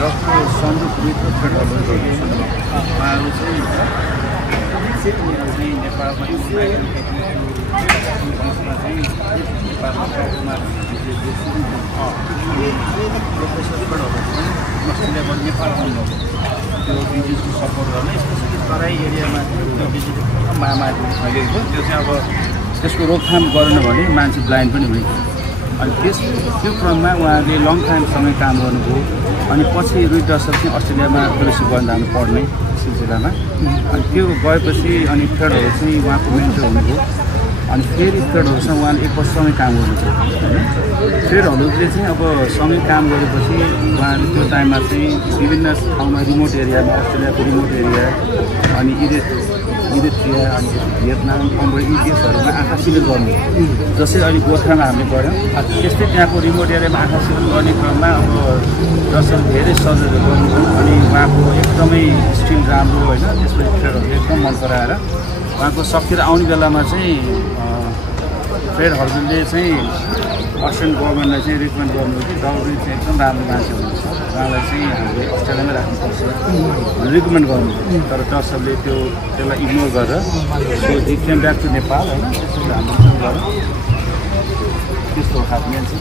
Doctor Sandeep मित्र उहाँहरू चाहिँ नेपालमा अस्ट्रेलियाबाट नेपाल आउनुभएको त्यो बिजुली सपोर्ट गर्ने स्पेसली तराई एरियामा त्यो बिजुली महामारी फैलिएको त्यो चाहिँ अब त्यसको रोकथाम गरेन भने मान्छे ब्लाइन्ड पनि हुने अनि त्यो क्रममा उहाँले लङ टाइमसँगै काम गर्नुभयो अनि पछि रुइडर्सर चाहिँ अस्ट्रेलियामा फेलोसिप गर्न जानु पर्ने सिलसिलामा अनि त्यो गएपछि अनि फ्रेडहरू चाहिँ उहाँको मेन्टर हुनुभयो अनि फेरि फ्रेडहरूसँग उहाँले 1 वर्षसँगै काम गर्नुहुन्छ होइन फ्रेडहरूले चाहिँ अब सँगै काम गरेपछि उहाँले त्यो टाइममा चाहिँ विभिन्न ठाउँमा रिमोट एरियामा अस्ट्रेलियाको रिमोट एरिया अनि इरिट्रिया अनि भियतनाम कम्बोडिया यी देशहरूमा आँखा सिलिङ गर्नु जसै अहिले गोर्खामा हामीले गऱ्यौँ त्यस्तै त्यहाँको रिमोट एरियामा आँखा सिलिङ गर्ने क्रममा अब दर्शन धेरै सर्जरी गर्नु अनि उहाँको एकदमै स्किल राम्रो होइन त्यसपछि फ्रेडहरूले एकदम मन पराएर उहाँको सकेर आउने बेलामा चाहिँ फ्रेड हर्जनले चाहिँ अस्ट्रेलियन गभर्मेन्टलाई चाहिँ रिकमेन्ड गर्नु कि डबल चाहिँ एकदम राम्रो मान्छे हुनुहुन्छ उहाँलाई चाहिँ हामीले अस्ट्रेलियामै राख्नुपर्छ रिकमेन्ड गर्नु तर दर्शकले त्यसलाई इग्नोर गरेर so he came back to Nepal होइन त्यसरी हामीले गऱ्यौँ त्यस्तो खालको मान्छे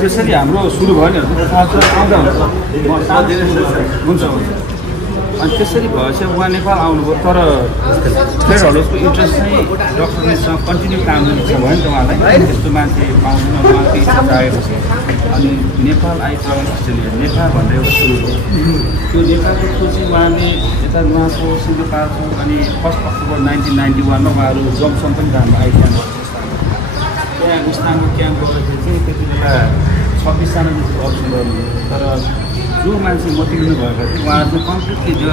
त्यसरी हाम्रो सुरु भयो नि हुन्छ अनि त्यसरी भएपछि उहाँ नेपाल आउनुभयो तर फ्रेडहरूको इन्ट्रेस्ट चाहिँ डक्टरसँग कन्टिन्यू काम गर्ने इच्छा भयो नि त उहाँलाई त्यस्तो मान्छे पाउँदैन उहाँको इच्छा जागेपछि अनि नेपाल आइपुग्यो अस्ट्रेलिया नेपाल भनेर एउटा सुरु भयो त्यो नेपालको थ्रु चाहिँ उहाँले यता उहाँको सिङ्गापुरको अनि 1 अक्टोबर 1991 मा उहाँहरू जम्सन पनि जानु आइपुग्नु त्यहाँ उस्तानको क्याम्प गर्दाखेरि चाहिँ त्यति बेला 26 जना जस्तो अप्सन गर्नु तर जो मान्छे मोटिभेट भएको थियो उहाँहरू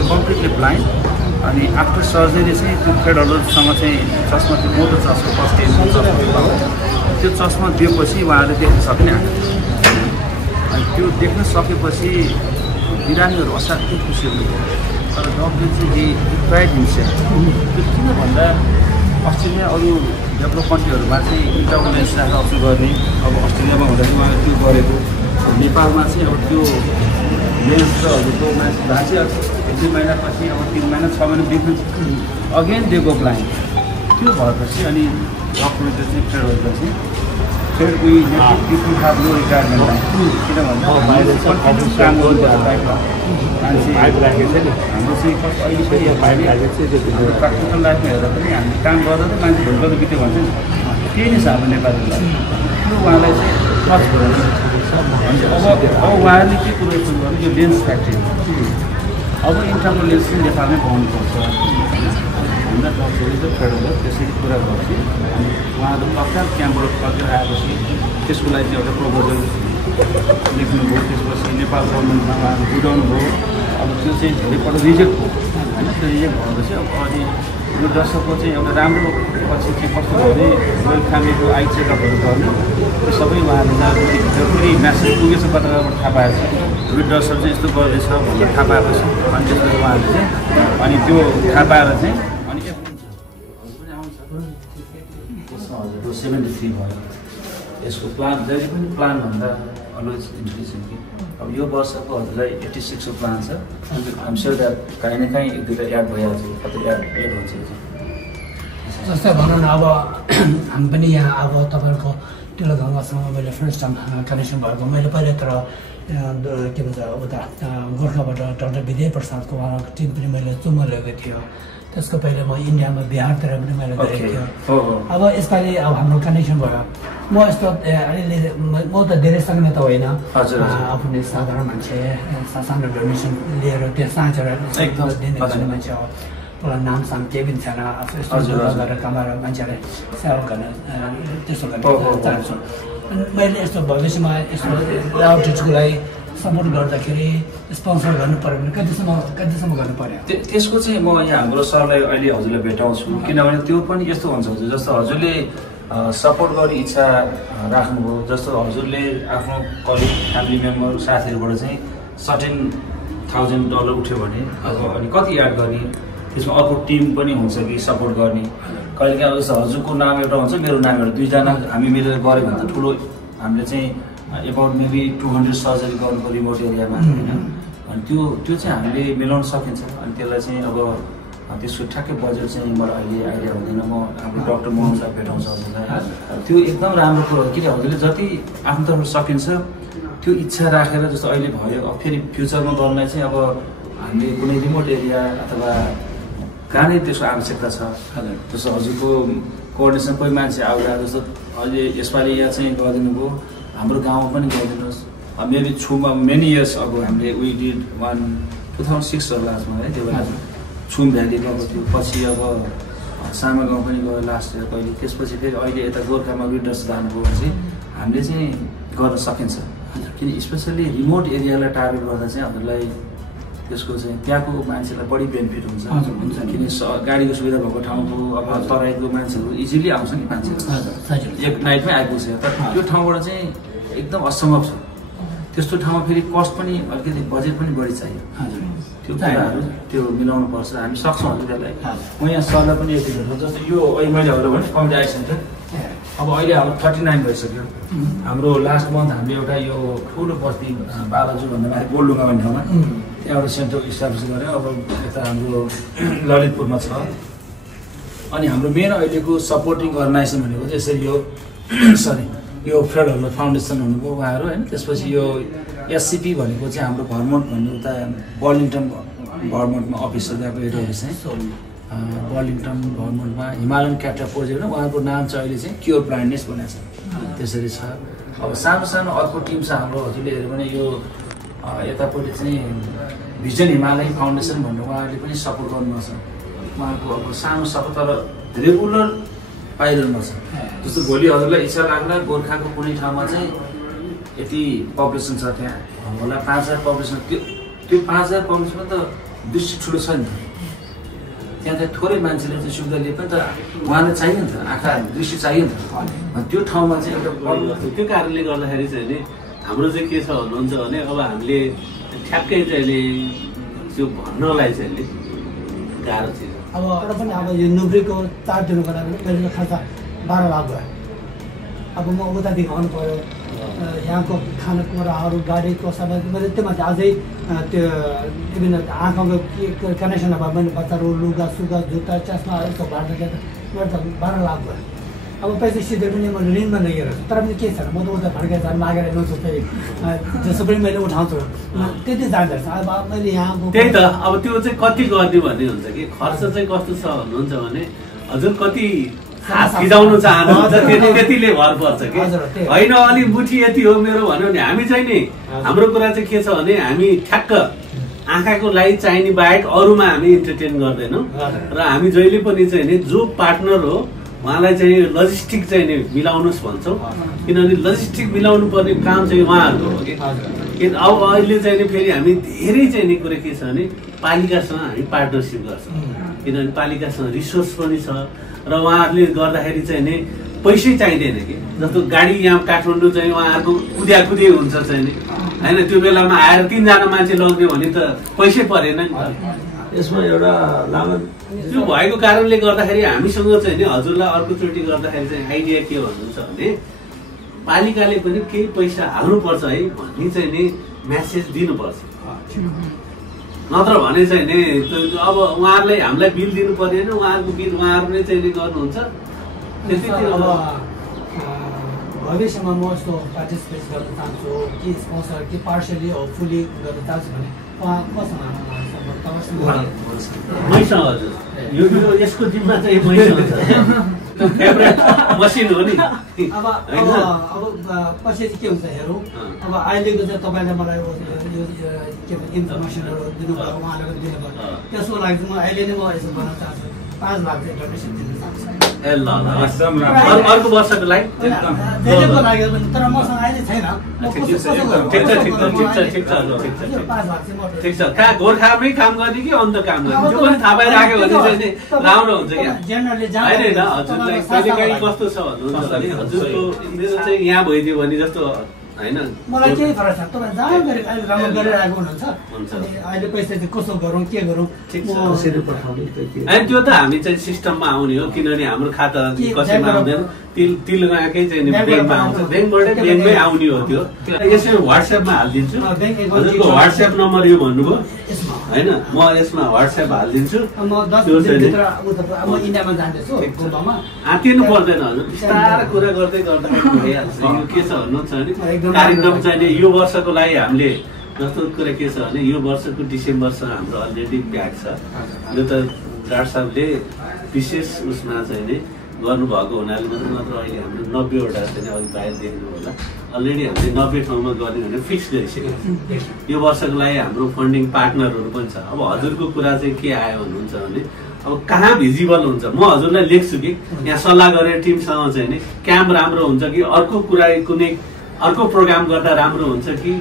कम्प्लिटली ब्लाइन्ड अनि आफ्टर सर्जरी चाहिँ त्यो फ्रेडहरूसँग चाहिँ चस्मा त्यो मोटो चस्मा फर्स्ट चस्मा त्यो चस्मा दिएपछि उहाँहरूले देख्न सक्ने अनि त्यो देख्न सकेपछि बिरामीहरू असाध्यै खुसी हुनुभयो तर डक्टरले चाहिँ प्राइड हिन्छ त्यो किन भन्दा अस्ट्रेलिया अरू डेभलप कन्ट्रीहरूमा चाहिँ इन्टरभेन्स राखेर अप्सन गर्ने अब अस्ट्रेलियामा हुँदाखेरि उहाँले त्यो गरेको नेपालमा चाहिँ अब त्यो लेन्सहरूको मान्छे भएको चाहिँ 2 महिनापछि अब 3 महिना 6 महिना बिग्रियो अगेन दे गो ब्लाइन्ड त्यो भएपछि अनि डक्टरले चाहिँ फ्रेडहरूको चाहिँ फेरि उयो खाब लो रिटायरमेन्ट किन भन्दा काम गर्नु लाइफमा मान्छे आइपुगेको छ नि हाम्रो चाहिँ अहिले पनि प्र्याक्टिकल लाइफमा हेर्दा पनि हामी काम गर्दा त मान्छे भोलिपल्ट बित्यो भन्छ नि त्यही नै छ हाम्रो नेपालीलाई त्यो उहाँलाई चाहिँ टच गरेर अब उहाँहरूले के कुरो सुरु गर्नु यो लेन्स फ्याक्ट्री अब इन्टरको लेन्स चाहिँ नेपालमै पाउनुपर्छ भन्दा डक्टरले चाहिँ फ्रेडहरू त्यसरी कुरा गर्छु अनि उहाँहरू तत्काल क्याम्पबाट फर्केर आएपछि त्यसको लागि चाहिँ एउटा प्रपोजल लेख्नुभयो त्यसपछि नेपाल गभर्मेन्टमा उहाँहरू बुझाउनु भयो अब त्यो चाहिँ धेरैपल्ट रिजेक्ट भयो होइन त्यो रिजेक्ट भएपछि अब अनि यो दर्शकको चाहिँ एउटा राम्रो पछि के कस्तो भयो भने रोयल फ्यामिलीको आई चेकअपहरू गर्ने त्यो सबै उहाँहरूले फेरि म्यासेज पुगेछ कताबाट थाहा पाएछ रोयल दर्शक चाहिँ यस्तो गर्दैछ भनेर थाहा पाएपछि अनि त्यसपछि उहाँहरूले चाहिँ अनि त्यो थाहा पाएर चाहिँ अनि 73 भयो यसको प्लान जहिले पनि प्लानभन्दा अलवेज इन्क्रिजिङ कि अब यो वर्षको हजुरलाई 86 को प्लान छ आइम स्योर द्याट काहीँ न काहीँ 1-2 एड भइहाल्छ कतै एड हुन्छ जस्तै भनौँ न अब हामी पनि यहाँ अब तपाईँहरूको तिलो ढङ्गसँग मैले फर्स्ट टाइम कनेक्सन भएको मैले पहिला तर के भन्छ उता गोर्खाबाट डाक्टर विजय प्रसादको उहाँको टिम पनि मैले चुम्मा लिएको थियो त्यसको पहिले म इन्डियामा बिहारतिर पनि मैले गरेको थियो अब यसपालि अब हाम्रो कनेक्सन भयो म यस्तो अलिअलि म त धेरै सक्ने त होइन आफूले साधारण मान्छे सानो डोनेसन लिएर त्यहाँ साँचेर दिने गर्ने मान्छे हो मलाई नामसाम केही पनि छैन यस्तो गरेर कमाएर मान्छेलाई सेवा गर्न त्यसो गर्न चाहन्छु मैले यस्तो भविष्यमा यस्तो आउटरिचको लागि सपोर्ट गर्दाखेरि स्पोन्सर गर्नु पर्यो भने कतिसम्म गर्नु पर्यो? त्यसको चाहिँ म यहाँ हाम्रो सरलाई अहिले हजुरलाई भेटाउँछु, किनभने त्यो पनि यस्तो हुन्छ हजुर, जस्तो हजुरले सपोर्ट गर्ने इच्छा राख्नुभयो, जस्तो हजुरले आफ्नो कलिग फ्यामिली मेम्बर साथीहरूबाट चाहिँ सर्टेन $1000 उठ्यो भने अनि कति एड गर्ने, त्यसमा अर्को टिम पनि हुन्छ कि सपोर्ट गर्ने। कहिलेकाहीँ जस्तो हजुरको नाम एउटा हुन्छ, मेरो नाम एउटा, दुईजना हामी मिलेर गऱ्यो भने त ठुलो हामीले चाहिँ एबाउट मेबी 200 सर्जरी गर्नुको रिमोट एरियामा होइन, अनि त्यो चाहिँ हामीले मिलाउन सकिन्छ। अनि त्यसलाई चाहिँ अब त्यसको ठ्याक्कै बजेट चाहिँ मलाई अहिले आइडिया हुँदैन, म हाम्रो डाक्टर मोहनलाई भेटाउँछ हजुरलाई। त्यो एकदम राम्रो कुरो हो, किन हजुरले जति आफ्नो तर्फबाट सकिन्छ त्यो इच्छा राखेर, जस्तो अहिले भयो, अब फेरि फ्युचरमा गर्नलाई चाहिँ अब हामीले कुनै रिमोट एरिया अथवा कहाँ नै त्यसको आवश्यकता छ। जस्तो हजुरको कोअर्डिनेसन कोही मान्छे आउँदा, जस्तो अहिले यसपालि यहाँ चाहिँ गरिदिनु भयो, हाम्रो गाउँमा पनि गरिदिनुहोस्। मेबी छुमा मेनी इयर्स अब हामीले वी डिड 2006 होला आजमा है, त्यो बेला छुम भ्याली गएको थियो, पछि अब सामा गाउँ पनि गयो लास्ट इयर कहिले, त्यसपछि फेरि अहिले यता गोर्खामा विन्टर्स जानुभयो भने चाहिँ हामीले चाहिँ गर्न सकिन्छ। किन स्पेसल्ली रिमोट एरियालाई टार्गेट गर्दा चाहिँ हामीलाई त्यसको चाहिँ त्यहाँको मान्छेलाई बढी बेनिफिट हुन्छ। किन गाडीको सुविधा भएको ठाउँको अब तराईको मान्छेहरू इजिली आउँछ नि, मान्छेहरू एक नाइटमै आइपुग्छ, तर त्यो ठाउँबाट चाहिँ एकदम असम्भव छ। त्यस्तो ठाउँमा फेरि कस्ट पनि अलिकति बजेट पनि बढी चाहियो, त्यो कुराहरू त्यो मिलाउनु पर्छ। हामी सक्छौँ त्यसलाई। म यहाँ सरलाई पनि यति भेट्छु, जस्तो यो अहिले मैले हजुर भने कम्युनिटी आई सेन्टर अब अहिले हाम्रो 39 भइसक्यो। हाम्रो लास्ट मन्थ हामीले एउटा यो ठुलो बस्ती बालाजु भन्दा माथि गोलडुङ्गा भन्ने ठाउँमा त्यहाँ एउटा सेन्टर इस्टाब्लिस गऱ्यो। अब यता हाम्रो ललितपुरमा छ। अनि हाम्रो मेन अहिलेको सपोर्टिङ अर्गनाइजेसन भनेको चाहिँ यसरी यो यो फ्रेड हल फाउन्डेसन हुनुभयो उहाँहरू होइन। त्यसपछि यो एससिपी भनेको चाहिँ हाम्रो भर्मोन्ट भन्ने उता बर्लिङटन भर्मोन्टमा अफिस छ, त्यहाँको हेड अफिस चाहिँ बर्लिङटन भर्मोन्टमा हिमालयन क्याप्टा प्रोजेक्ट, उहाँको नाम चाहिँ अहिले चाहिँ क्योर ब्लाइन्डनेस भनेको छ, त्यसरी छ। अब सानो सानो अर्को टिम छ हाम्रो, हजुरले हेऱ्यो भने यो यतापट्टि चाहिँ भिजन हिमालय फाउन्डेसन भन्ने उहाँहरूले पनि सपोर्ट गर्नुहुन्छ। उहाँको अब सानो सपोर्ट तर रेगुलर पाइरहनु छ। जस्तो भोलि हजुरलाई इच्छा लाग्ला गोर्खाको कुनै ठाउँमा चाहिँ यति पपुलेसन छ, त्यहाँ होला 5000 पपुलेसन, त्यो 5000 पपुलेसनमा त डिस्ट्रिक्ट ठुलो छ नि त, त्यहाँ चाहिँ थोरै मान्छेले चाहिँ सुविधा लिए पनि त उहाँलाई चाहियो नि त, आँखा दृष्टि चाहियो नि त। त्यो ठाउँमा चाहिँ एउटा त्यो कारणले गर्दाखेरि चाहिँ नि हाम्रो चाहिँ के छ भन्नुहुन्छ भने अब हामीले ठ्याक्कै चाहिँ त्यो भन्नलाई चाहिँ गाह्रो छ। अब एउटा पनि अब यो नोकरीको चार्ज दिनुको लागि मेरो खर्च 12 लाख भयो। अब म उतादेखि आउनु पऱ्यो, यहाँको खानेकुराहरू गाडीको सबै मैले त्योमाथि अझै त्यो विभिन्न आँखाको के कनेक्सन भयो भने बच्चाहरू लुगा सुगा जुत्ता चस्मा यस्तो भाडा मेरो त 12 लाख भयो। अब पैसा सिधै पनि म ऋणमा लिएर तर पनि के छ म त उता फर्केर मागेर ल्याउँछु, फेरि जसो पनि मैले उठाउँछु, त्यति जाँदैछ। अब मैले यहाँको त्यही त अब त्यो चाहिँ कति गर्ने भन्ने हुन्छ कि खर्च चाहिँ कस्तो छ भन्नुहुन्छ भने हजुर कति हात फिजाउनु चाहनुहुन्छ त्यतिले भर पर्छ कि होइन। अलि मुठी यति हो मेरो भन्यो भने हामी चाहिँ नि हाम्रो कुरा चाहिँ के छ भने हामी ठ्याक्क आँखाको लागि चाहिने बाहेक अरूमा हामी इन्टरटेन गर्दैनौँ र हामी जहिले पनि चाहिँ नि जो पार्टनर हो उहाँलाई चाहिँ लजिस्टिक चाहिँ नि मिलाउनुहोस् भन्छौँ, किनभने लजिस्टिक मिलाउनु पर्ने काम चाहिँ उहाँहरूको हो कि। अब अहिले चाहिँ नि फेरि हामी धेरै चाहिँ नि कुरा के छ भने पालिकासँग हामी पार्टनरसिप गर्छौँ, किनभने पालिकासँग रिसोर्स पनि छ र उहाँहरूले गर्दाखेरि चाहिँ नि पैसै चाहिँदैन कि। जस्तो गाडी यहाँ काठमाडौँ चाहिँ उहाँहरूको कुदियाकुदी हुन्छ चाहिँ नि होइन, त्यो बेलामा आएर 3 जना मान्छे लग्यो भने त पैसै परेन नि त। यसमा एउटा लामो त्यो भएको कारणले गर्दाखेरि हामीसँग चाहिँ नि हजुरलाई अर्कोचोटि गर्दाखेरि चाहिँ आइडिया के भन्नुहुन्छ भने पालिकाले पनि केही पैसा हाल्नुपर्छ है भन्ने चाहिँ नि म्यासेज दिनुपर्छ। नत्र भने चाहिँ नि अब उहाँहरूलाई हामीलाई बिल दिनु पर्दैन, उहाँहरूको बिल उहाँहरू नै चाहिँ नि गर्नुहुन्छ। अब भविष्यमा म यस्तो पार्टिसिपेट गर्न चाहन्छु कि स्पोन्सर कि पार्सली हो फुल्ली गर्न चाहन्छु भने उहाँ कसँग मैसँग हजुर यो यसको जिम्मा चाहिँ मैसँग छ, फेभरेट मसिन हो नि। अब पछि के हुन्छ हेरौँ। अब अहिलेको चाहिँ तपाईँले मलाई यो के इन्फर्मेसनहरू दिनुभयो, उहाँले दिनुभयो, त्यसको लागि चाहिँ म अहिले नै म यसो भन्न चाहन्छु 5 लाख चाहिँ डोनेसन दिन सक्छु। ए ल एकदम राम्रो। अर्को वर्षको लागि एकदम धेरैको लाग्यो भने तर मसँग अहिले छैन। ठिक छ। कहाँ गोर्खामै काम गर्ने कि अन्त काम गर्ने त्यो पनि थाहा पाइराख्यो भने चाहिँ राम्रो हुन्छ क्या। जेनरली होइन होइन हजुरलाई कहिले काहीँ कस्तो छ भन्नुहुन्छ भने हजुरको मेरो चाहिँ यहाँ भइदियो भने जस्तो होइन मलाई केही फरक छ। तपाईँ जहाँ गरे अहिले राम्रो गरिरहेको हुनुहुन्छ अनि अहिले पैसा चाहिँ कसो गरौँ के गरौँ अनि त्यो त हामी चाहिँ सिस्टममा आउने हो किनभने हाम्रो खाता कसैमा आउँदैन तिलमाकै चाहिँ ब्याङ्कमा आउँछ ब्याङ्कबाटै ब्याङ्कमै आउने हो त्यो यसरी व्हाट्सएपमा हालिदिन्छु हजुरको व्हाट्सएप नम्बर यो भन्नुभयो होइन म यसमा व्हाट्सएप हालिदिन्छु इन्डियामा जाँदैछु आँतिनु पर्दैन हजुर बिस्तारै कुरा गर्दै गर्दाखेरि भइहाल्छ यो के छ भन्नुहुन्छ भने कार्यक्रम चाहिँ यो वर्षको लागि हामीले जस्तो कुरा के छ भने यो वर्षको डिसेम्बरसम्म हाम्रो अलरेडी प्याक छ यो त डाक्टर साहबले विशेष उसमा चाहिँ नि गर्नुभएको हुनाले मात्रै नत्र अहिले हाम्रो 90वटा चाहिँ अघि बाहिर देख्नु होला अलरेडी हामीले 90 ठाउँमा गर्ने भनेर फिक्स गरिसकेको छ। यो वर्षको लागि हाम्रो फन्डिङ पार्टनरहरू पनि छ। अब हजुरको कुरा चाहिँ के आयो भन्नुहुन्छ भने अब कहाँ भिजिबल हुन्छ म हजुरलाई लेख्छु कि यहाँ सल्लाह गरेर टिमसँग चाहिँ नि क्याम्प राम्रो हुन्छ कि अर्को कुरा कुनै अर्को प्रोग्राम गर्दा राम्रो हुन्छ कि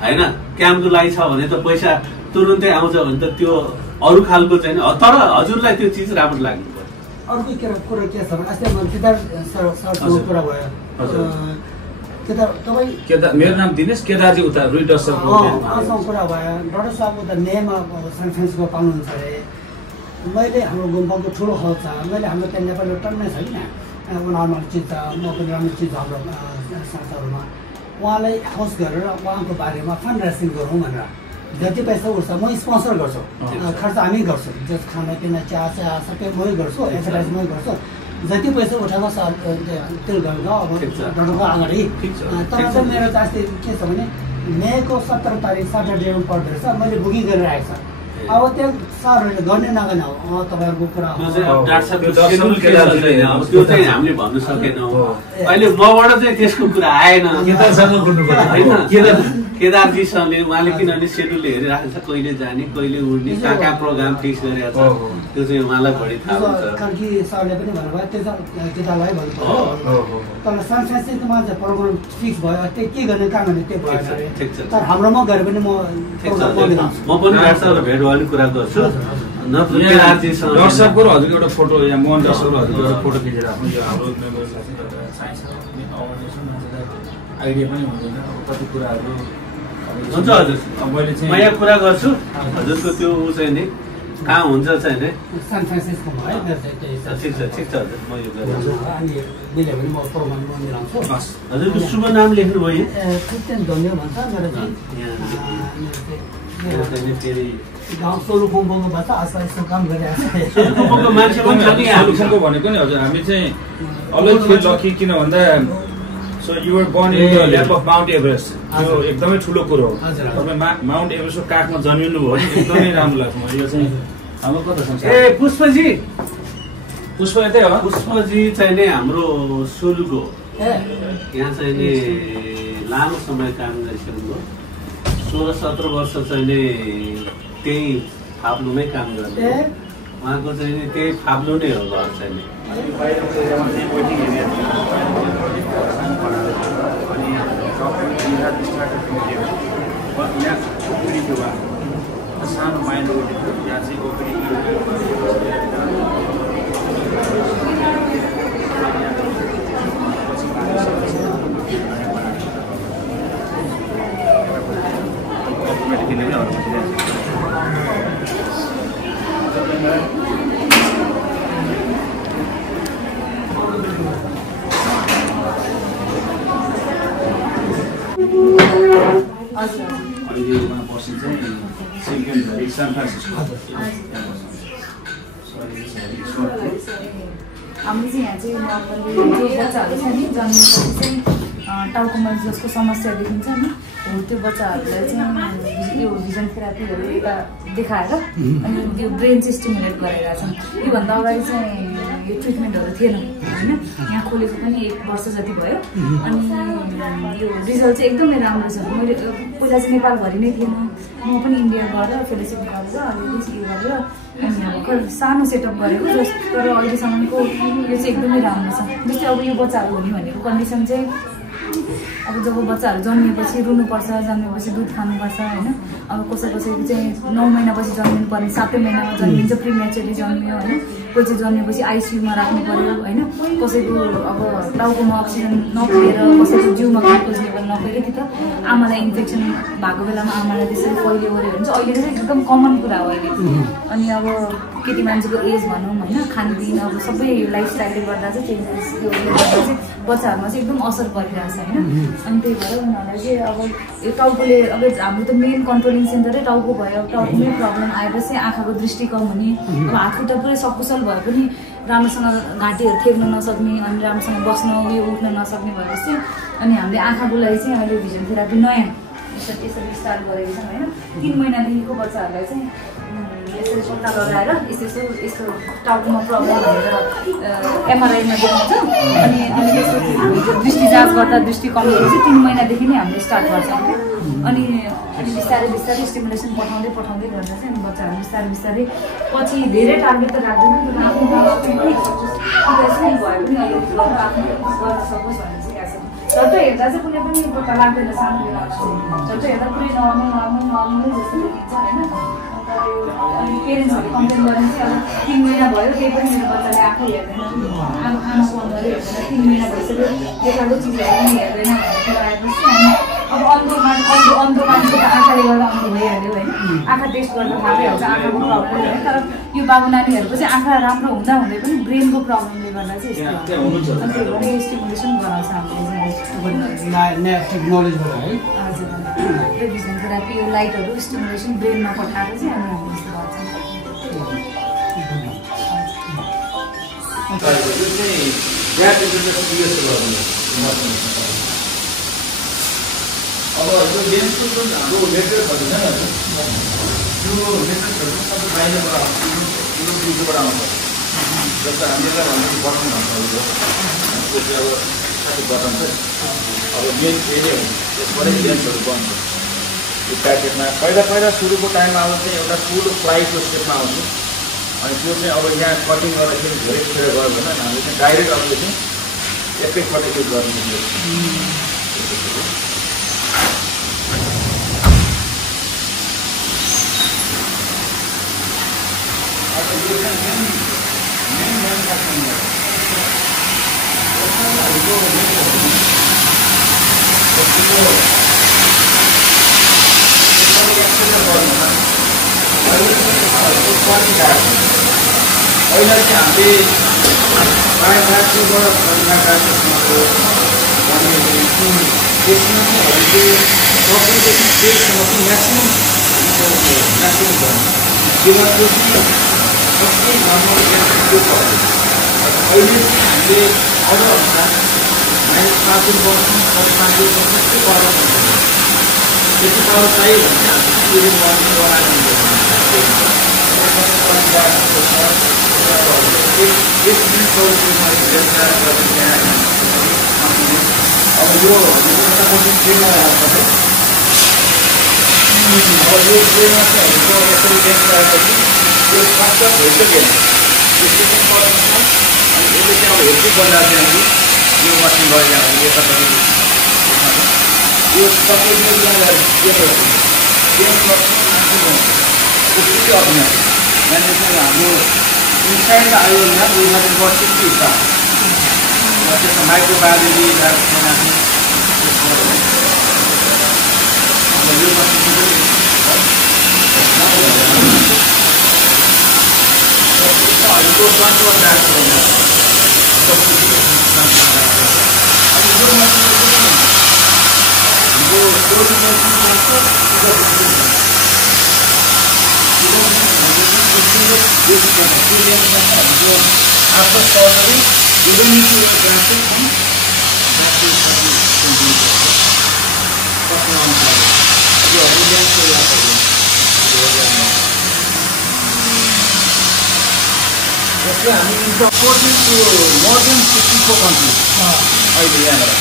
होइन क्याम्पको लागि छ भने त पैसा तुरुन्तै आउँछ भने त त्यो अरू खालको चाहिँ तर हजुरलाई त्यो चिज राम्रो लाग्नु पर्छ। अर्को कुरा के छ भने अस्ति केदार सरसँग कुरा भयो केदार मेरो नाम दिनेश केदारजी उता रुइडर सरको कुरा भयो डाक्टर साहब उता नेमा सान फ्रान्सिस्को पाउनुहुन्छ अरे मैले हाम्रो गुम्बाको ठुलो हल छ मैले हाम्रो त्यहाँ नेपाली टन्नै छैन उनीहरूमा चिन्छ म पनि राम्रो चिज हाम्रो संस्थाहरूमा उहाँलाई हाउस गरेर उहाँको बारेमा फन्ड रेजिङ गरौँ भनेर जति पैसा उठ्छ म स्पोन्सर गर्छु खर्च हामी गर्छौँ जस खानापिना चिया सबै मै गर्छु एडभर्टाइज मै गर्छु जति पैसा उठाएको छ त्यो गरेर अब डक्टरको अगाडि तर चाहिँ मेरो चाहिँ अस्ति के छ भने मेको 17 तारिक सटरडेमा पर्दो रहेछ मैले बुकिङ गरेर आएको छ। अब त्यो सरहरूले गर्ने नगर्ने हो तपाईँहरूको कुरा त्यो चाहिँ हामीले भन्नु सकेनौँ अहिले मबाट चाहिँ त्यसको कुरा आएन केदारजीसँगले उहाँले किनभने सेड्युल हेरिरहेको छ कहिले जाने कहिले उड्ने कहाँ कहाँ प्रोग्राम फिक्स गरेको छ त्यो चाहिँ उहाँलाई बढी थाहा हुन्छ। कार्की सरले पनि भन्नुभयो त्यो चाहिँ केदारलाई भन्नुभयो तर सान फ्रान्सिस्कोमा चाहिँ प्रोग्राम फिक्स भयो त्यो के गर्ने काम गर्ने त्यो भयो तर हाम्रोमा गएर पनि म पनि डाक्टरसँग भेट भयो कुरा गर्छु दर्शकको हजुरको एउटा फोटो यहाँ मोहन दर्शकको हजुरको एउटा फोटो खिचेर आफ्नो यो हाम्रो आइडिया पनि हुँदैन अब कति कुराहरू हुन्छ हजुर मैले म यहाँ कुरा गर्छु हजुरको त्यो ऊ चाहिँ नि कहाँ हुन्छ चाहिँ नि सान फ्रान्सिस्कोमा है ठिक छ हजुर म यो गर्छु अनि मिल्यो भने म प्रोग्राम मिलाउँछु हजुरको शुभ नाम लेख्नुभयो क्रिस्चियन धन्य भन्छ मेरो फेरि गाउँ सोलुखुम्बुको भाषा आशा यस्तो काम गरिरहेको मान्छे पनि छ नि सोलुखुम्बु भनेको नि हजुर हामी चाहिँ अलग फिल लकी किन भन्दा so you were born in the land of Mount Everest त्यो एकदमै ठुलो कुरो हो तपाईँ माउन्ट एभरेस्टको काखमा जन्मिनु भयो भने एकदमै राम्रो लाग्छ मलाई यो चाहिँ हाम्रो कता संसार ए पुष्पजी पुष्प यतै हो पुष्पजी चाहिँ नि हाम्रो सोलुको यहाँ चाहिँ नि लामो समय काम गरिसक्नुभयो 16-17 वर्ष चाहिँ नि त्यही फाप्लुमै काम गर्ने उहाँको चाहिँ नि त्यही फाप्लु नै हो घर चाहिँ नि सानो माइन्ड यहाँ चाहिँ अहिले उहाँ बसिन्छ सेकेन्ड सान फ्रान्सिस्को हामीले चाहिँ यहाँ चाहिँ नर्मली जो बच्चाहरू छ नि जन्मेपछि चाहिँ टाउकोमा जसको समस्या देखिन्छ नि त्यो बच्चाहरूलाई चाहिँ यो भिजन थेरापीहरू यता देखाएर अनि यो ब्रेन चाहिँ स्टिमुलेट गरेका छन्। योभन्दा अगाडि चाहिँ यो ट्रिटमेन्टहरू थिएन होइन यहाँ खोलेको पनि 1 वर्ष जति भयो अनि यो रिजल्ट चाहिँ एकदमै राम्रो छ। मैले पहिला चाहिँ नेपालभरि नै थिएन म पनि इन्डिया गएर फेलोसिप गरेर अलिअलि यो गरेर अनि अब भर्खर सानो सेटअप गरेको तर अहिलेसम्मको यो चाहिँ एकदमै राम्रो छ। जस्तै अब यो बच्चाहरू हुने भनेको कन्डिसन चाहिँ अब जब बच्चाहरू जन्मिएपछि रुनुपर्छ, जन्मिएपछि दुध खानुपर्छ होइन। अब कसैको चाहिँ 9 महिनापछि जन्मिनु पर्ने, 7 महिनामा जन्मिन्छ, प्रिमेचुरली जन्मियो होइन। कोही चाहिँ जन्मिएपछि आइसियुमा राख्नु पर्यो होइन। कसैको अब टाउकोमा अक्सिजन नपुगेर, कसैको जिउमा ग्लुकोज लेभल नपुगेर कि त आमालाई इन्फेक्सन भएको बेलामा आमालाई त्यसरी फैलियो गऱ्यो भने चाहिँ अहिले चाहिँ एकदम कमन कुरा हो अहिले। अनि अब केटी मान्छेको एज भनौँ होइन, खानपिन अब सबै लाइफस्टाइलले गर्दा चाहिँ चेन्जेस गर्दा चाहिँ बच्चाहरूमा चाहिँ एकदम असर परिरहेको छ होइन। अनि त्यही भएर उनीहरूलाई चाहिँ अब यो टाउकोले अब हाम्रो त मेन कन्ट्रोलिङ सेन्टरै टाउको भयो। अब टाउकोमै प्रब्लम आएपछि आँखाको दृष्टि कम हुने, अब हात खुट्टा पुरै सकुशल भए पनि राम्रोसँग घाँटीहरू थेक्न नसक्ने, अनि राम्रोसँग बस्न उयो उठ्न नसक्ने भएपछि अनि हामीले आँखाको लागि चाहिँ अहिले भिजन थेरापी नयाँ यसरी स्टार्ट गरेको छौँ होइन। 3 महिनादेखिको बच्चाहरूलाई चाहिँ यसरी पत्ता लगाएर यस्तो टाउकोमा प्रब्लम भनेर एमआरआईमा देखाउँछ। अनि त्यसको दृष्टि जाँच गर्दा दृष्टि कमी भएपछि 3 महिनादेखि नै हामीले स्टार्ट गर्छौँ। अनि बिस्तारै बिस्तारै स्टिमुलेसन पठाउँदै गर्दा चाहिँ अनि बच्चाहरू बिस्तारै पछि धेरै टार्गेट त राख्दैन, तर आफ्नो भयो पनि अलिक गर्न सकोस् भन्ने चाहिँ आएको छ। झट्ट हेर्दा चाहिँ कुनै पनि पत्ता लाग्दैन, सानो बेला झट्ट हेर्दा पुरै नर्मलै जस्तो देखिन्छ होइन। अनि पेरेन्ट्सहरूले कम्प्लेन गर्ने चाहिँ अब 3 महिना भयो केही पनि मेरो बच्चाले आँखा हेर्दैन, आमा फोनहरू हेर्दैन, 3 महिना भइसक्यो देखाएको चिजहरू पनि हेर्दैन भन्ने कुरा आएपछि अनि अब अन्धो मान्छे त आँखाले गर्दा अन्धो भइहाल्यो होइन। आँखा टेस्ट गर्दा थाहा भइहाल्छ आँखाको प्रब्लम होइन। तर यो बाबु नानीहरूको चाहिँ आँखा राम्रो हुँदा हुँदै पनि ब्रेनको प्रब्लमले गर्दा चाहिँ यस्तो हुन्छ। अनि त्यही भएर स्टिमुलेसन गराउँछ हामीले टेक्नोलोजीबाट है। हजुर यो भिजन थेरापी यो लाइटहरू स्टिमुलेसन ब्रेनमा पठाएर चाहिँ अनि हामीले यस्तो गर्छौँ। अब यो लेन्सको जुन हाम्रो मेटेरियलहरू छ नि त्यो मेटेरियलहरू सबै बाहिरबाट आउँछ। जस्तो हामीलाई भन्नु बटन भन्छ त्यो चाहिँ अब साथी बटन चाहिँ अब मेन फेरि हुन्छ, त्यसबाटै लेन्सहरू बन्छ। यो प्याकेटमा पहिला सुरुको टाइममा अब चाहिँ एउटा ठुलो प्लाइको स्टेपमा आउँछ। अनि त्यो चाहिँ अब यहाँ कटिङ गर्दाखेरि धेरै खेर गयो भने हामीले चाहिँ डाइरेक्ट अब चाहिँ एकैपल्ट त्यो गर्नु। पहिला चाहिँ हामीले प्रायः म्याक्सिमम अहिले चाहिँ हामीले अर्डर अनुसार -5 दिन बस्छौँ, 5 दिन बस्छौँ, त्यति पावर हुन्छ। त्यति पावर चाहियो भने चाहिँ हामीले बनाएको हुन्छ। एक मिनट अब यो ट्रेनमा राख्छ। अब यो ट्रेनमा चाहिँ यसरी लेन्स लगाएपछि यो फास्ट भइसक्यो, यसको चाहिँ पर्छ। अनि यसले चाहिँ अब हेर्दै बनाएर चाहिँ यो मसिन गरेर हामीले यतापट्टि यो सबै अप्ने यानी चाहिँ हाम्रो इनसाइड आयो भने वी हैव गॉट 60 स्टाफ। त्यसमा माइक्रोबायोलोजी राख्ने अब यो मसिन पनिहरूको कन्ट्रोल राख्छ। After surgery, you don't need to grafting from जस्तै हामी imported to more than 64 countries अहिले यहाँबाट।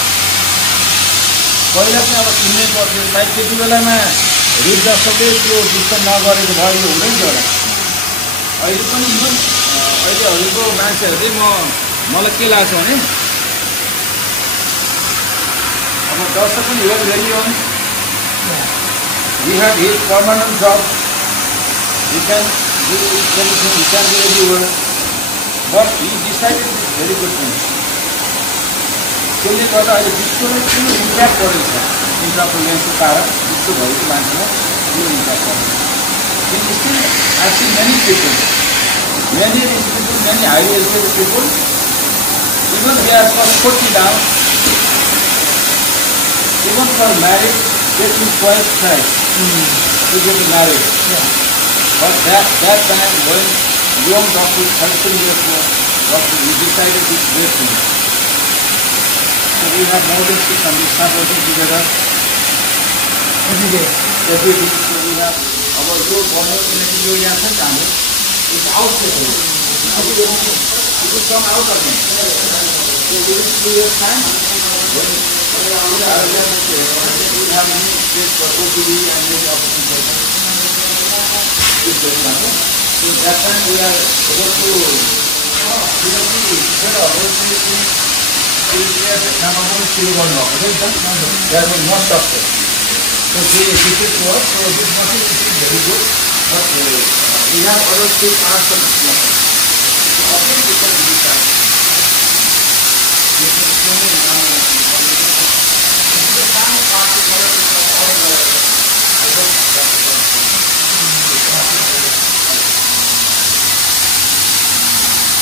पहिला चाहिँ अब किन्नै पर्थ्यो, सायद त्यति बेलामा रिजर्भले त्यो डिस्काउन्ट नगरेको भयो हुँदैन थियो होला। अहिले पनि अहिलेहरूको मान्छेहरू चाहिँ मलाई के लाग्छ भने अब दर्शक पनि हेर रेलियन्स he had his permanent job, he can do everything, he can do everywhere, but he decided this very good thing. त्यसले गर्दा अहिले विश्वलाई ठुलो इम्प्याक्ट परेको छ इन्टरप्रेन्योरको कारण विश्वभरिको मान्छेलाई ठुलो इम्प्याक्ट परेको छ still I see many people, many rich people, many highly educated people, even they are for 40 down, even for marriage, taking twice price to get married. Yeah. But that time when young doctor, 33 years old doctor, he decided this great thing. So we have more than 600 staff working together every day. Every day. So we have our your government your answer channel is out there. It will come out again. So within 2 years time, when we have many states for OPD and many opportunities. So that time we are able to set up opportunity. Number one is still going on. There was no structure. So this is what, so this machine is very good, but we have other two parts of this machine. So again we can decide. This is only the final part is all the I don't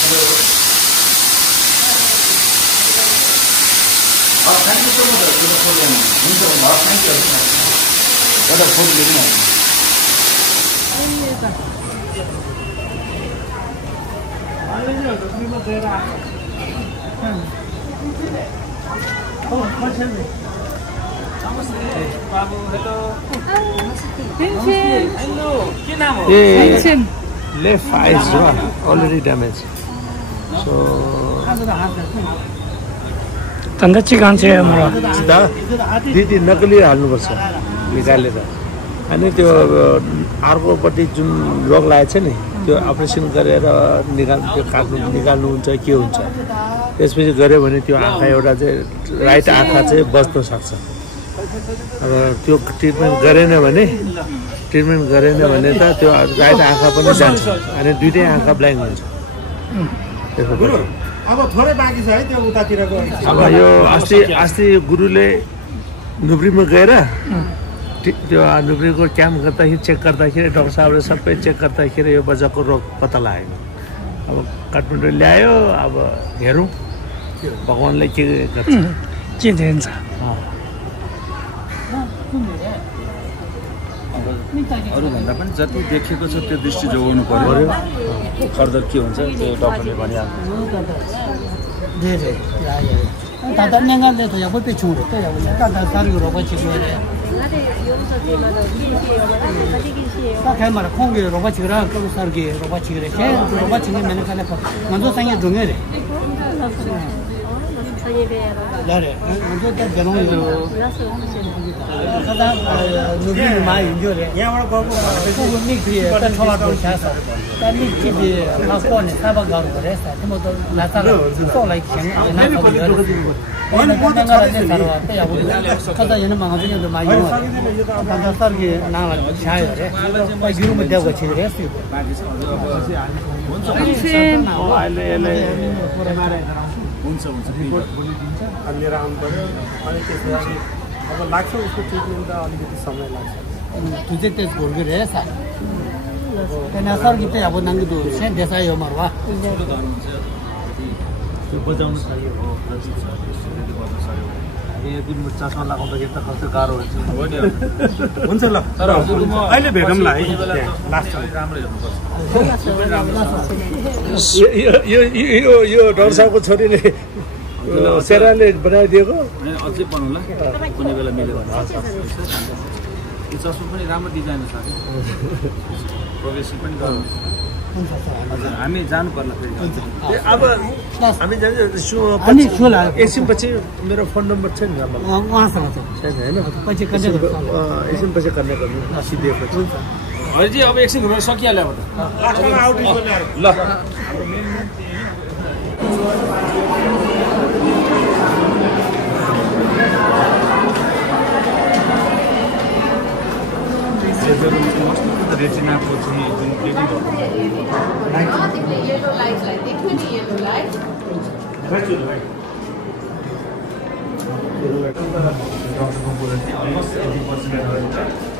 Hello. Thank you so much for the program. Thank you. What a food living. Left eye is already damaged. So तन्दा chicken चाहिँ हाम्रो दिदी नकली हाल्नुपर्छ निकालेर अनि त्यो अर्कोपट्टि जुन रोग लागेको छ नि त्यो अपरेसन गरेर निकाल्नुहुन्छ के हुन्छ त्यसपछि गऱ्यो भने त्यो आँखा एउटा चाहिँ राइट आँखा चाहिँ बच्न सक्छ अब त्यो ट्रिटमेन्ट गरेन भने त त्यो राइट आँखा पनि जान्छ अनि दुईटै आँखा ब्ल्याङ्क हुन्छ अब थोरै बाँकी छ है त्यो उतातिरको अब यो अस्ति गुरुले नुब्रीमा गएर त्यो नुब्रीको क्याम्प गर्दाखेरि चेक गर्दाखेरि डाक्टर साहबले सबै चेक गर्दाखेरि यो बच्चाको रोग पत्ता लाग्यो अब काठमाडौँ ल्यायो अब हेरौँ भगवान्ले के गर्छ के दिन्छ अरूभन्दा पनि जति देखेको छ त्यो दृष्टि जोगाउनु पर्यो फर्दर के हुन्छ त्यो डक्टरले भनिहाल्छ 다른 년간에도 야구 배충을 했다 야구 약간 다르게 로고 치고 그래 딱 말아 공기 로고 치거라 그거 살기 로고 치거래 걔 로고 치는 면에 가서 먼저 상에 중요해 야래 먼저 때 변호요 가다 누비 많이 인조래 야वर 거고 그거 미크에 딱 쳐라도 샤서 딸이 집에 나서네 사박 가고 그랬어 뭐도 나타나 쏘라이 경 나서 오늘 보다 잘하네 살아왔대 야구 가다 얘는 망아지는데 많이 와 단다 살게 나와 샤요래 막 유럽에 대고 치그랬어 हुन्छ लिएर आउनु पर्यो अनि त्यसपछि अब लाग्छ उसको ट्रिटमेन्ट त अलिकति समय लाग्छ तुझे तेज बोल के रे सा कना सर की ते अब नंग दो से देसा यो मरवा त्यो बजाउनु चाहियो हो यो दिन चस्मा लगाउँदाखेरि त कस्तो गाह्रो हुन्छ ल तर अहिले भेटौँला है लास्ट राम्रो हेर्नुपर्छ यो डाक्टर साहबको छोरीले सेराले बनाइदिएको अझै बनाउला कुनै बेला मिल्यो भने यो चस्मा पनि राम्रो डिजाइन छ प्रोग्रेसिभ पनि गर्नु हजुर हामी जानु पर्ला फेरि अब हामी जान्छ एकछिनपछि मेरो फोन नम्बर छ नि उहाँसँग छैन होइन पछि कन्ट्याक्ट एकछिनपछि कन्ट्याक्ट गर्नु सिधेपछि हरिजी अब एकछिन घुमेर सकिहाल्यो अब ल रेटिनाको चाहिँ जुन डक्टरको कुरा चाहिँ अलमोस्ट 80%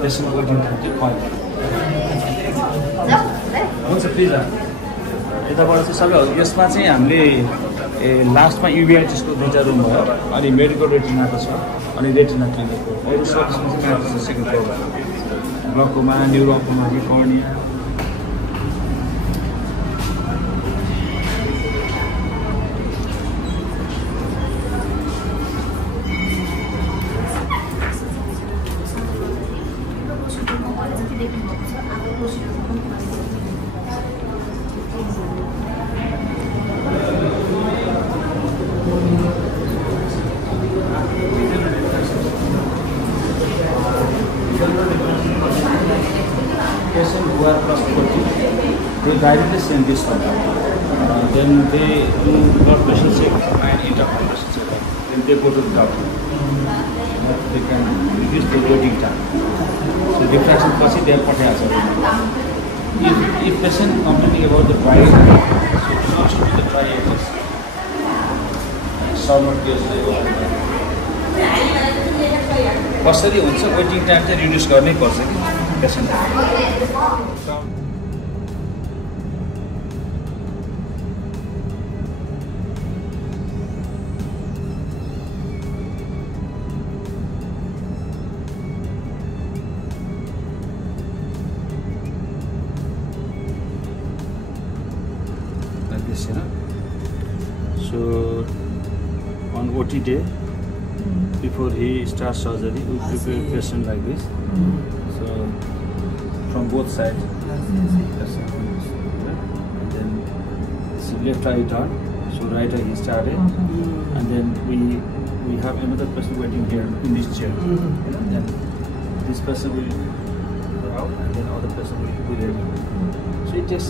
त्यसको वेटिङ टाइम चाहिँ 5 हुन्छ प्लिज यताबाट चाहिँ सबै यसमा चाहिँ हामीले लास्टमा युबिआइटिसको 2टा रुम भयो अनि मेडिकल रेटिनाको छ अनि रेटिना क्लिनिकको अरू सर्भिसमा चाहिँ सेकेन्ड फ्लोर ग्लकोमा न्युरोकोमा cornea directly send this one. Then they do blood pressure check and intermittent pressure check. Then they go to the doctor. They can reduce the waiting time. So diffraction process they are put as if patient complaining about the dry eye, so switch to the dry eye test. Summer case कसरी हुन्छ waiting time चाहिँ reduce गर्नै पर्छ कि पेसेन्टलाई So on OT day, before he starts surgery, we prepare a patient like this. So from both sides, and then so left eye turn, so right eye he started, and then we have another person waiting here in this chair. And then this person will go out, and then other person will be there. So it takes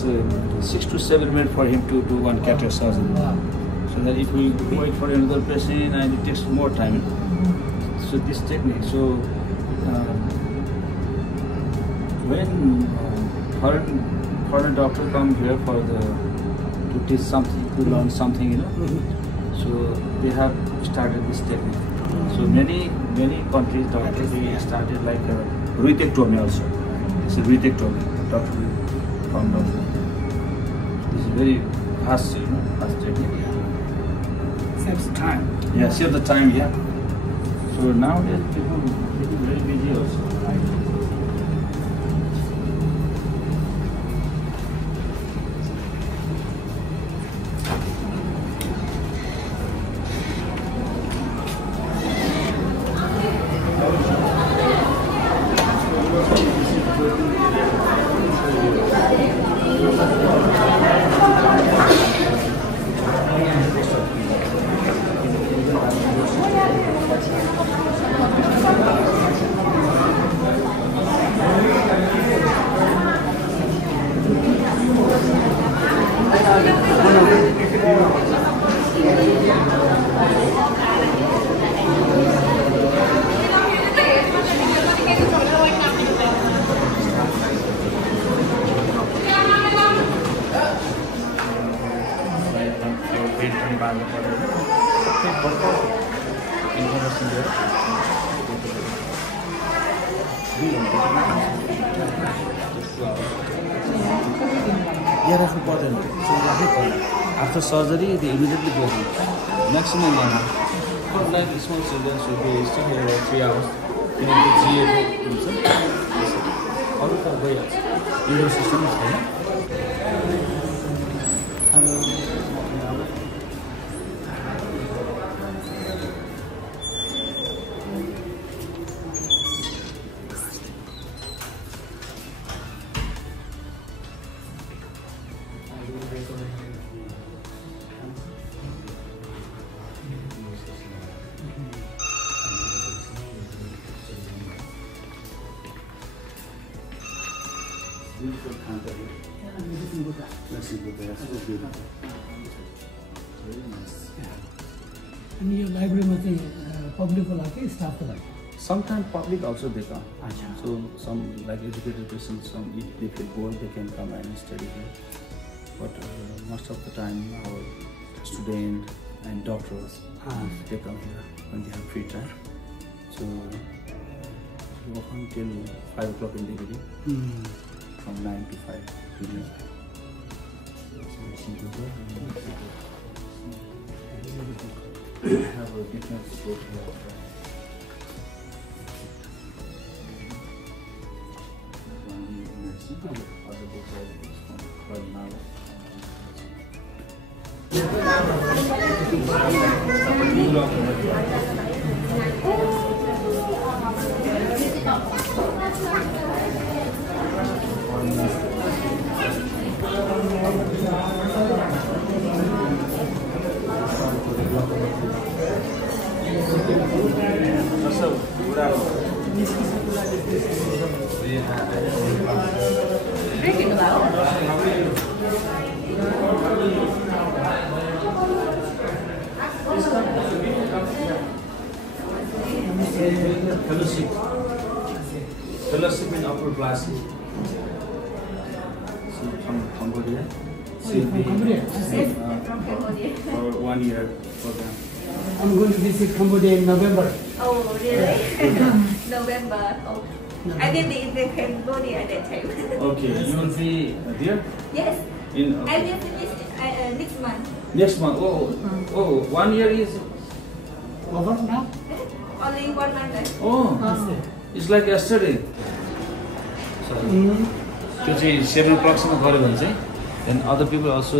6 to 7 minutes for him to do one cataract surgery. So that if we wait for another patient, and it takes more time. So this technique. So when foreign doctor come here for to teach something, to learn something, So they have started this technique. So many countries doctors they started like retectomy also. It's a retectomy. Doctor found out. This is very fast, fast technique. Saves time. Yeah, save the time. Yeah. So nowadays people very busy also. After surgery, they immediately go home. Maximum 1 hour. For like small children, so they stay here about 3 hours. They need to GA all of the way. Your system is there. beautiful counter here. Medicine Buddha, yes, so beautiful. Very nice. अनि यो लाइब्रेरीमा चाहिँ पब्लिकको लागि स्टाफको लागि Sometimes public also they come. So some like educated persons, some if they feel bored, they can come and study here. But most of the time, our students and doctors they come here when they have free time. So we work until 5 o'clock in the evening, from 9 to 5 p.m. Have a different book here. Other books are from now. Fellowship in upper classes. So from Cambodia. For 1 year program. I'm going to visit Cambodia in November. Oh, really? November. Oh. I didn't be in Cambodia at that time. Okay, you will be there? Yes. In I will finish next month. next month. Oh, 1 year is Over now? Only 1 month. oh, it's like yesterday. So, त्यो चाहिँ 7 o'clock सम्म गऱ्यो भने चाहिँ then other people also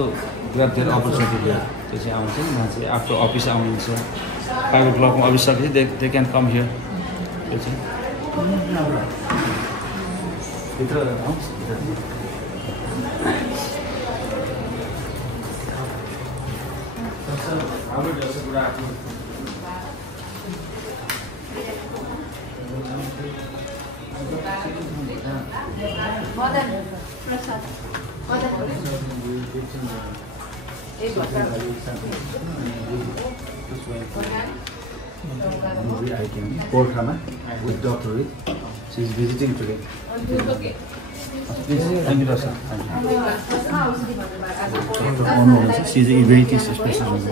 grab their opportunity here. त्यो चाहिँ आउँछ नि मान्छे after office आउनुहुन्छ 5 o'clock मा अफिस सकेपछि they can come here. त्यो चाहिँ भित्र आउँछ हाम्रो जस्तो कुरा आफ्नो Madan Prasad. Madan. Porkhama with Dr. Reed. She is visiting today. Okay. Thank you, Dr. She is a emeritus specialist.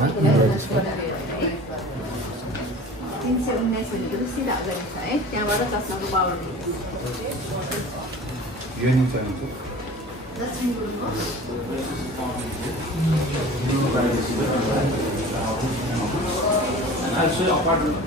I'll show you apartment.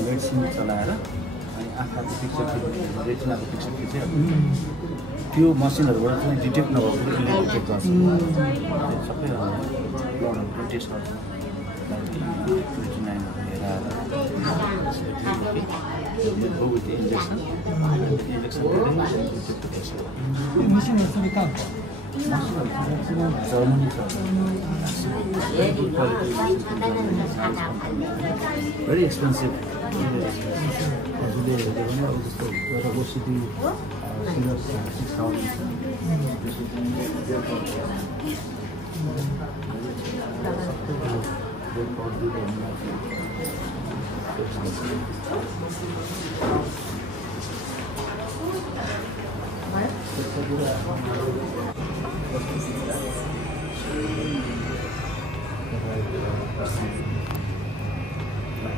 Medicine चलाएर अनि आँखाको पिक्चर रेटिनाको पिक्चर खिच्यो त्यो मसिनहरूबाट चाहिँ डिटेक्ट नभएको डिटेक्ट गर्छ सबै ब्लडहरू टेस्ट गर्छ 29 लिएर very expensive.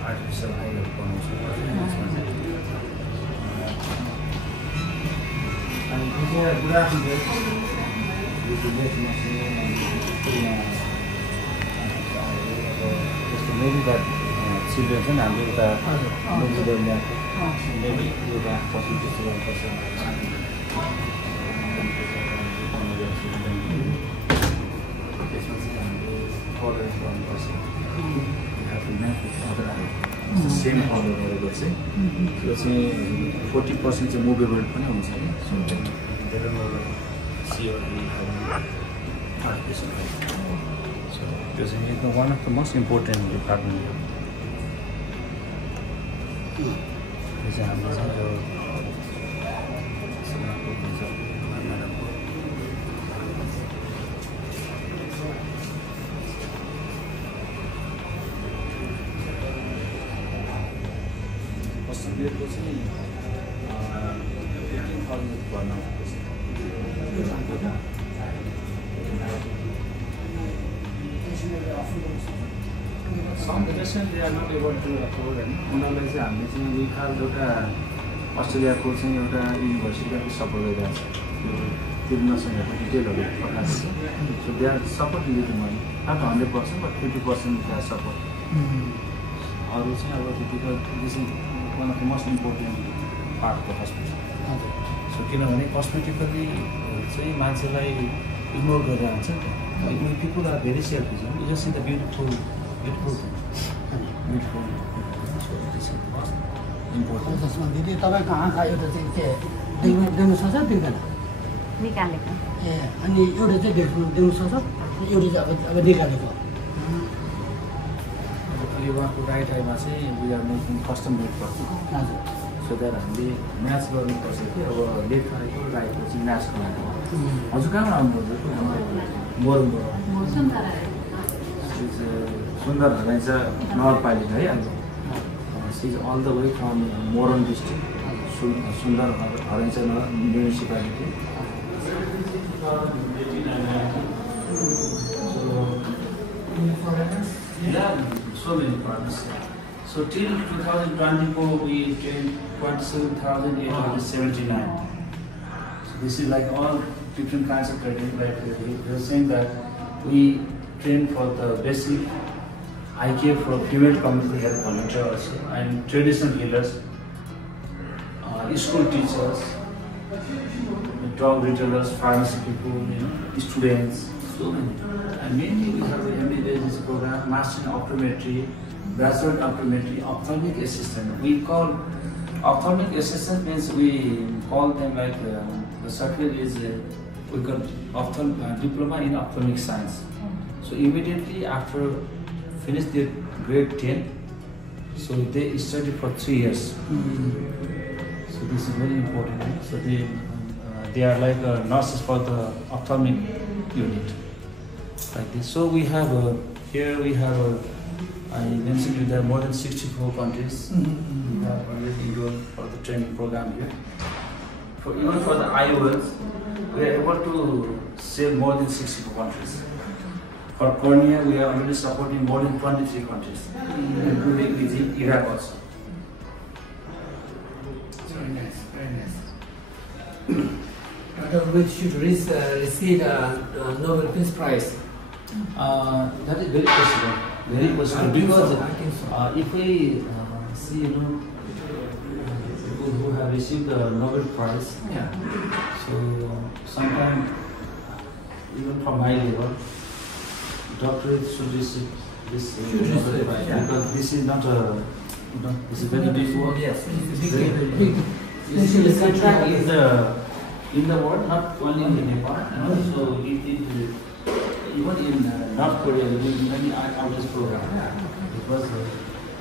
आर्टिफिसियल आइहरू बनाउँछु यसमा चाहिँ अनि कुरा जस्तो मेबी द्याट चिल्ड्रेन छ नि हाम्रो उता ल्याएको मेबी एउटा पछि त्यस्तो गर्नुपर्छ त्यसमा चाहिँ हामीले फलो गर्नुपर्छ सेम फलो गरेको चाहिँ त्यो चाहिँ 40% चाहिँ मुभेबल पनि हुन्छ नि त्यो चाहिँ एकदम one of the most important department हो यो चाहिँ हाम्रो चाहिँ पर्सेन्टेजको चाहिँ 15,000 भर्ना Some suggestion they are not able to afford and उनीहरूलाई चाहिँ हामीले चाहिँ विखाल एउटा अस्ट्रेलियाको चाहिँ एउटा युनिभर्सिटीको सपोर्ट गरिरहेको छ त्यो तिर्न नसकेको डिटेलहरू प्रकाश छ so they are support little money not 100% but 50% they are support अरू चाहिँ अब त्यतिको this is one of the most important part of the hospital so किनभने कस्मेटिकली चाहिँ मान्छेलाई इग्नोर गरेर आउँछ नि त people are very selfish you just see the beautiful important जसमा दिदी तपाईँको आँखा एउटा चाहिँ के देख्नु सक्छ देख्दैन निकालेको ए अनि एउटा चाहिँ देख्नु सक्छ एउटा चाहिँ अब निकालेको अहिले उहाँको राइट आइमा चाहिँ we are making custom made गर्छ हजुर सो द्याट हामीले म्याच गर्नुपर्छ कि अब लेफ्ट आएको राइटको चाहिँ म्याच गर्नु हजुर कहाँबाट आउनुहुन्छ मोरङबाट सुन्दर हराइन्छ नगरपालिका है अहिले she is all the way from Morang district Sundar Haraincha municipality So many partners. So till 2024 we trained 27,879. So this is like all different kinds of training. Like we were saying that we train for the basic eye care for female community health monitor also, and traditional healers, school teachers, dog retailers, pharmacy people, students, so many. And mainly we have the MD residency program, master in optometry, bachelor in optometry, ophthalmic assistant. We call ophthalmic assistant means we call them like the certificate is we got diploma in ophthalmic science. So immediately after finish their grade 10, so they study for 3 years. So this is very important. So they are like nurses for the ophthalmic unit. Like this. So we have here we have I mentioned you there are more than 64 countries. We have already enrolled for the training program here. Even for the IOLs, we are able to save more than 64 countries. For cornea, we are already supporting more than 23 countries, including Egypt, Iraq also. Very nice, very nice. Which should receive a Nobel Peace Prize. That is very possible. Very possible because if we see people who have received the Nobel Prize, so sometimes even from my level, doctorate should receive this Nobel Prize because this is not a this is very big work. Yes, it's big. This is contract in the world, not only in Nepal. So it even in North Korea, we did many outreach programs. It was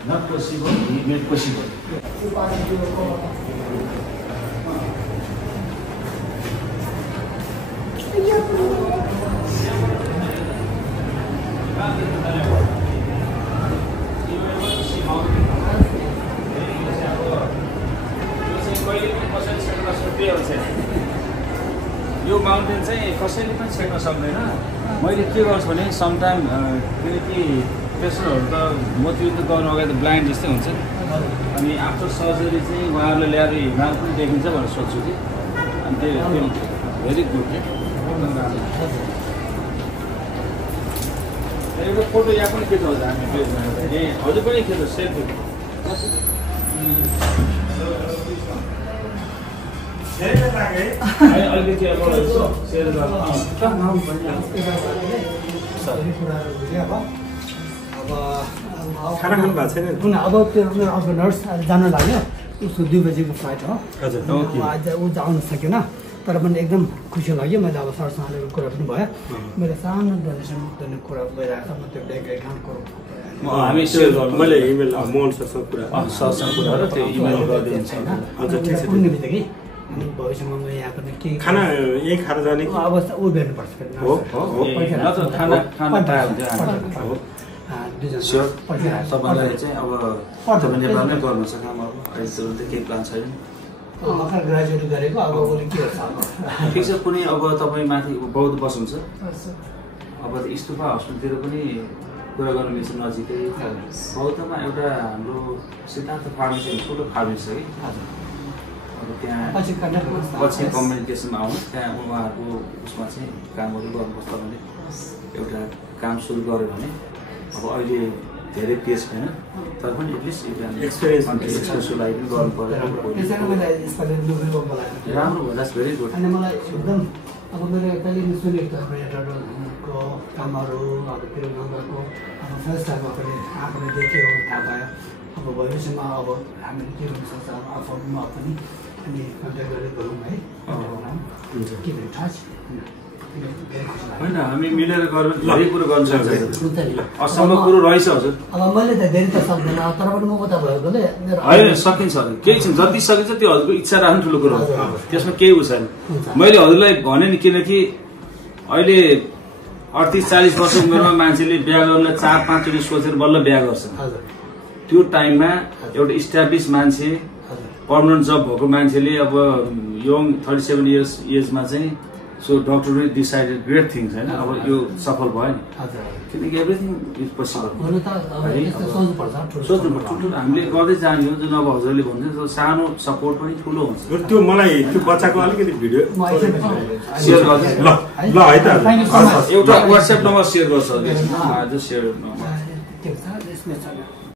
not possible, we made possible. यो mountain चाहिँ कसैले पनि छेक्न सक्दैन। मैले के गर्छु भने sometime किनकि पेसेन्टहरू त मृत्यु गर्नु अगाडि त ब्लाइन्ड जस्तै हुन्छ नि, अनि आफ्टर सर्जरी चाहिँ उहाँहरूले ल्याएर हिँड्दा पनि देखिन्छ भनेर सोध्छु कि, अनि त्यो भेरी गुड के एकदम राम्रो। एउटा फोटो यहाँ पनि खिच्नु हुन्छ हामी पेजमा, ए हजुर पनि खिच्नु सेल्फी। अलिकति अब सेयर गर्नु खाना खानु भएको छैन? अब त्यो अब नर्स जान लाग्यो, उसको 2 बजीको फ्लाइट हो। हजुर आज ऊ आउन सकेन, तर पनि एकदम खुसी लाग्यो। मैले अब सरसँग कुरा पनि भयो, मैले सानो डोनेसन गर्ने कुरा भइरहेको छ। म त्यो ब्याङ्क एकाउन्टको हामी सेयर गर्नु, मैले इमेल मोहन सरसँग कुरा सरसँग कुरा र त्यो इमेल गरिदिन्छ। हजुर ठिक छ। पुग्ने बित्तिकै भविष्यमा म यहाँ पनि केही खाना यही खाएर जाने कि? अब ऊ भेट्नुपर्छ फेरि। हो नत्र खाना पाए हुन्छ। स्योर तपाईँलाई चाहिँ अब तपाईँ नेपालमै गर्नुहुन्छ काम, अब अहिले त केही प्लान छैन। भर्खर ग्रेजुएट गरेको, अब उसले के गर्छ अब। ठिक छ, कुनै अब तपाईँ माथि बौद्ध बस्नुहुन्छ, अब स्तुपा हस्पिटलतिर पनि कुरा गर्नु मिल्छ नजिकै। बौद्धमा एउटा हाम्रो सिद्धार्थ फार्मेसी ठुलो फार्मेसी छ कि, अब त्यहाँ पछि कम्युनिकेसनमा आउनुहोस्, त्यहाँ उहाँहरूको उसमा चाहिँ कामहरू गर्नुपर्छ। भने एउटा काम सुरु गऱ्यो भने अब अहिले धेरै पेस छैन, तर पनि एटलिस्ट एक्सपिरियन्सको लागि पनि गर्नु पर्यो। राम्रो भयो, द्याट्स भेरी गुड। अनि मलाई एकदम अब मैले कहिले सुनेको पर्यटकको कामहरू, अब त्यो नम्बरको अब फर्स्ट टाइम पनि आफूले देख्यो, थाहा भयो। अब भविष्यमा अब हामीले के गर्नु सक्छ आफूमा पनि, अनि कन्ट्याक्ट गरेर गरौँ है। के भन्छ होइन, हामी मिलेर गऱ्यो धेरै कुरो गर्नु सक्छ। असम्म कुरो रहेछ हजुर। अब मैले त धेरै त सक्दैन, तर पनि म उता भएकोले होइन सकिन्छ, केही छैन। जति सकिन्छ त्यो हजुरको इच्छा राख्नु ठुलो कुरो हो, त्यसमा केही उ छैन। मैले हजुरलाई भने नि, किनकि अहिले 38-40 वर्ष उमेरमा मान्छेले बिहा गर्नलाई 4-5 चोटि सोचेर बल्ल बिहा गर्छ। त्यो टाइममा एउटा इस्टाब्लिस मान्छे, पर्मनेन्ट जब भएको मान्छेले अब यङ 37 इयर्स एजमा चाहिँ so doctor decided great things होइन। अब यो सफल भयो नि, किनकि एभ्रिथिङ इज पोसिबल। सोच्नुपर्छ, ठुल्ठुलो हामीले गर्दै जाने हो। जुन अब हजुरले भन्नुहुन्छ सानो सपोर्ट पनि ठुलो हुन्छ। त्यो मलाई त्यो बच्चाको अलिकति भिडियो सेयर गर्छु ल है त। एउटा वाट्सएप नम्बर सेयर गर्छ, सेयर नम्बर।